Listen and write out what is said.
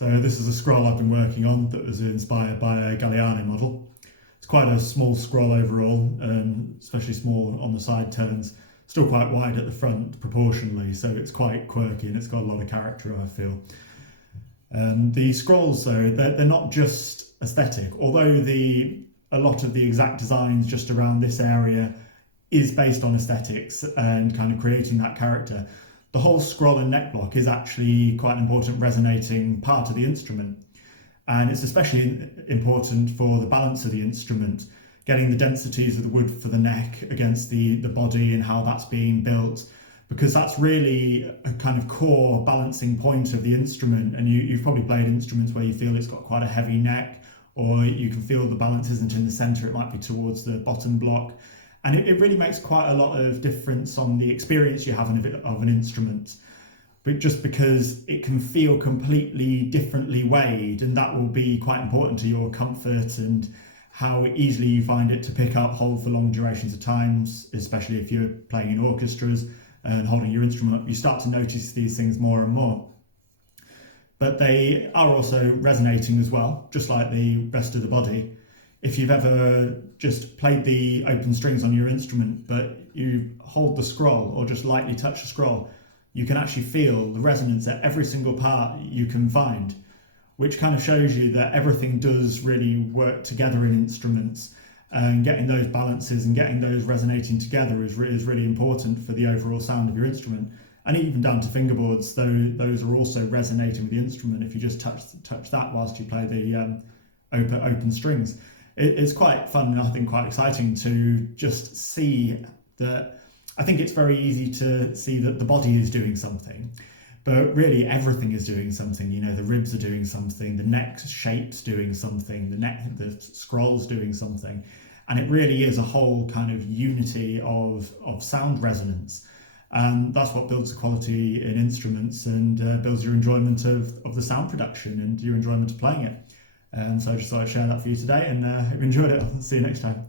So this is a scroll I've been working on that was inspired by a Galliano model. It's quite a small scroll overall, especially small on the side turns. Still quite wide at the front proportionally, so it's quite quirky and it's got a lot of character, I feel. The scrolls, though, they're not just aesthetic, although a lot of the exact designs just around this area is based on aesthetics and kind of creating that character. The whole scroll and neck block is actually quite an important resonating part of the instrument. And it's especially important for the balance of the instrument, getting the densities of the wood for the neck against the body and how that's being built, because that's really a kind of core balancing point of the instrument. And you've probably played instruments where you feel it's got quite a heavy neck, or you can feel the balance isn't in the center, it might be towards the bottom block. And it really makes quite a lot of difference on the experience you have of an instrument. But just because it can feel completely differently weighed, and that will be quite important to your comfort and how easily you find it to pick up, hold for long durations of times, especially if you're playing in orchestras and holding your instrument up, you start to notice these things more and more. But they are also resonating as well, just like the rest of the body. If you've ever just played the open strings on your instrument, but you hold the scroll or just lightly touch the scroll, you can actually feel the resonance at every single part you can find, which kind of shows you that everything does really work together in instruments, and getting those balances and getting those resonating together is really important for the overall sound of your instrument. And even down to fingerboards, those are also resonating with the instrument if you just touch that whilst you play the open strings. It's quite fun and I think quite exciting to just see that. I think it's very easy to see that the body is doing something, but really everything is doing something. You know, the ribs are doing something, the neck shape's the scroll's doing something. And it really is a whole kind of unity of sound resonance. And that's what builds the quality in instruments and builds your enjoyment of the sound production and your enjoyment of playing it. So I just thought I'd share that for you today, and hope you enjoyed it. I'll see you next time.